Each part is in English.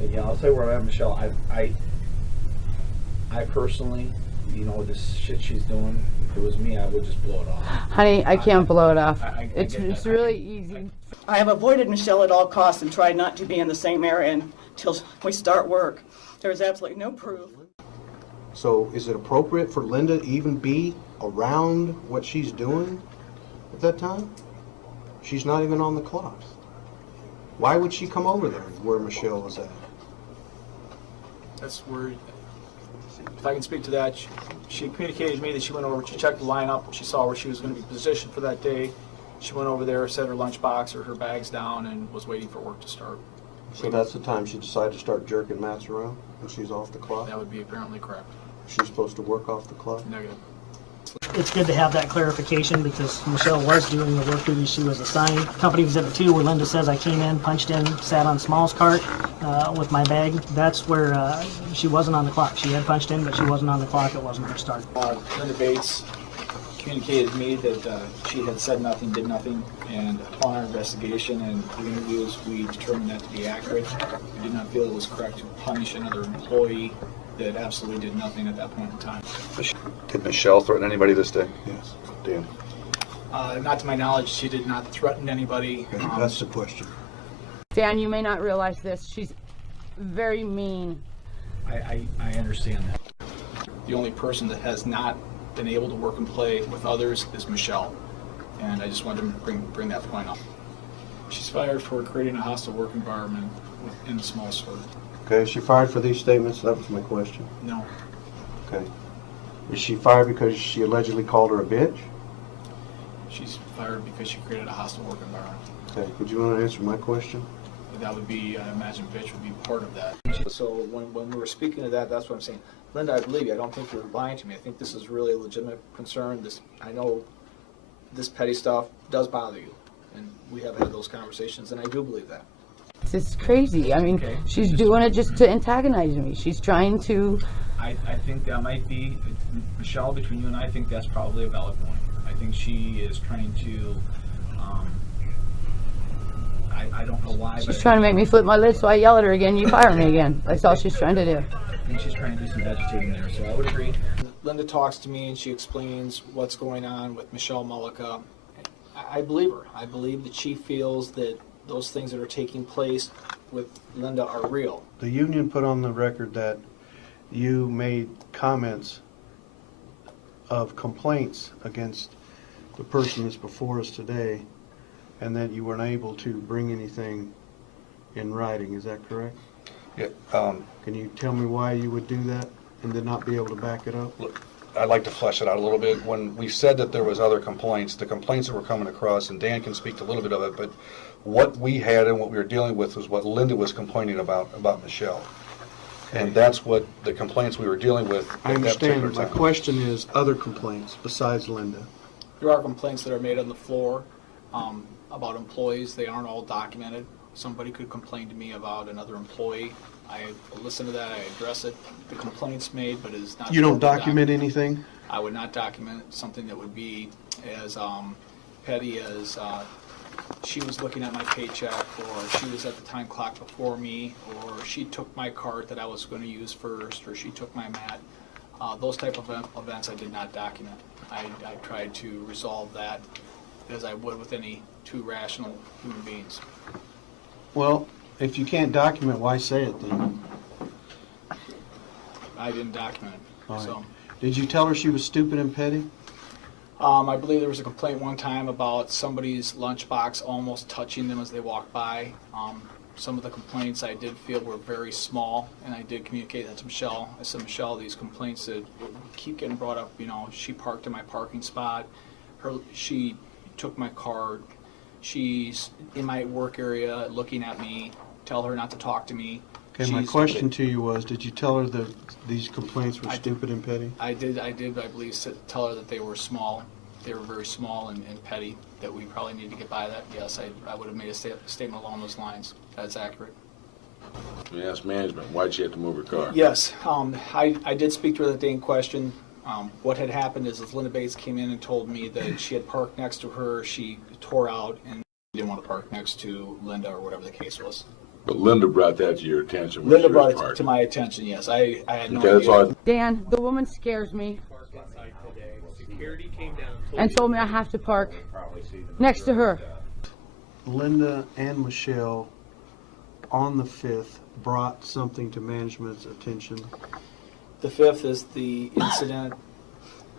Yeah, I'll tell you where I'm at, Michelle. I personally, you know, this shit she's doing, if it was me, I would just blow it off. Honey, I can't blow it off. It's really easy. I have avoided Michelle at all costs and tried not to be in the same area until we start work. There is absolutely no proof. So is it appropriate for Linda to even be around what she's doing at that time? She's not even on the clock. Why would she come over there where Michelle was at? That's where, if I can speak to that, she communicated to me that she went over, she checked the lineup, she saw where she was going to be positioned for that day. She went over there, set her lunchbox or her bags down, and was waiting for work to start. So that's the time she decided to start jerking Matt's around when she's off the clock? That would be apparently correct. She's supposed to work off the clock? Negative. It's good to have that clarification because Michelle was doing the work duties she was assigned. Company Exhibit 2, where Linda says I came in, punched in, sat on Small's cart with my bag. That's where she wasn't on the clock. She had punched in, but she wasn't on the clock. It wasn't her start. Linda Bates communicated to me that she had said nothing, did nothing, and upon our investigation and the interviews, we determined that to be accurate. We did not feel it was correct to punish another employee that absolutely did nothing at that point in time. Did Michelle threaten anybody this day? Yes. Dan? Not to my knowledge, she did not threaten anybody. Okay, that's the question. Dan, you may not realize this. She's very mean. I understand that. The only person that has not been able to work and play with others is Michelle. And I just wanted to bring that point up. She's fired for creating a hostile work environment in the small store. Okay, is she fired for these statements? That was my question. No. Okay. Is she fired because she allegedly called her a bitch? She's fired because she created a hostile work environment. Okay, would you want to answer my question? That would be, I imagine bitch would be part of that. So when we were speaking of that, that's what I'm saying. Linda, I believe you. I don't think you're lying to me. I think this is really a legitimate concern. I know this petty stuff does bother you, and we have had those conversations, and I do believe that. This is crazy. I mean, she's doing it just to antagonize me. She's trying to... I think that might be, Michelle, between you and I think that's probably a valid point. I think she is trying to, I don't know why, She's trying to make me flip my lid, so I yell at her again, you fire me again. That's all she's trying to do. I think she's trying to do some vegetating there, so I would agree. Linda talks to me and she explains what's going on with Michelle Mullica. I believe her. I believe that she feels that those things that are taking place with Linda are real. The union put on the record that you made comments of complaints against the person that's before us today, and that you weren't able to bring anything in writing. Is that correct? Yeah. Can you tell me why you would do that and then not be able to back it up? Look, I'd like to flesh it out a little bit. When we said that there was other complaints, the complaints that were coming across, and Dan can speak to a little bit of it, but what we had and what we were dealing with was what Linda was complaining about Michelle. And that's what the complaints we were dealing with I at that understand. particular My time. question is other complaints besides Linda. There are complaints that are made on the floor about employees. They aren't all documented. Somebody could complain to me about another employee. I listen to that, I address it. The complaint's made, but it is not. You don't document anything? I would not document something that would be as petty as she was looking at my paycheck, or she was at the time clock before me, or she took my cart that I was going to use first, or she took my mat. Those type of events I did not document. I tried to resolve that as I would with any two rational human beings. Well, if you can't document, why say it then? I didn't document it. All right. So. Did you tell her she was stupid and petty? I believe there was a complaint one time about somebody's lunchbox almost touching them as they walked by. Some of the complaints I did feel were very small, and I did communicate that to Michelle. I said, Michelle, these complaints that keep getting brought up, you know, she parked in my parking spot, she took my card, she's in my work area looking at me, tell her not to talk to me. Okay, my question to you was, did you tell her that these complaints were stupid and petty? I did, I believe, tell her that they were small. They were very small and petty, that we probably need to get by that. Yes, I would have made a statement along those lines. That's accurate. We asked management, why'd she have to move her car? Yes, I did speak to her that day in question. What had happened is Linda Bates came in and told me that she had parked next to her, she tore out, and didn't want to park next to Linda or whatever the case was. But Linda brought that to your attention. was Linda your brought it part. to my attention, yes. I had no Okay, that's all. idea. Dan, the woman scares me Parked inside today. Security came down. and told me I have to park next to her. Linda and Michelle, on the 5th, brought something to management's attention. The 5th is the incident.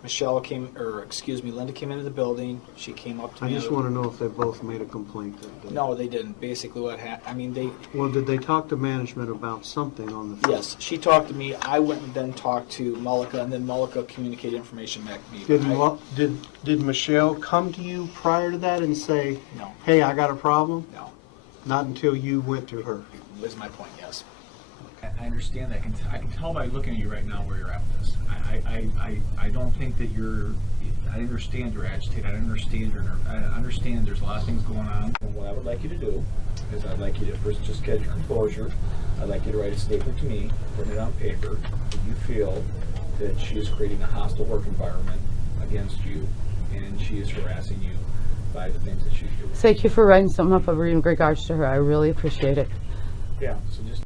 Linda came into the building. She came up to I me. just want to know if they both made a complaint that day. No, they didn't. Basically what happened, Well, did they talk to management about something on the 5th? yes, she talked to me. I went and then talked to Mullica, and then Mullica communicated information back to me. Did Michelle come to you prior to that and say, No, hey, I got a problem? no, Not until you went to her. was my point, yes. I understand that. I can tell by looking at you right now where you're at with this. I don't think that you're. I understand you're agitated. I understand you're nervous. I understand there's a lot of things going on. And what I would like you to do is I'd like you to first just get your composure. I'd like you to write a statement to me, put it on paper, that you feel that she is creating a hostile work environment against you and she is harassing you by the things that she's doing. Thank you for writing something up in regards to her. I really appreciate it. Yeah, so just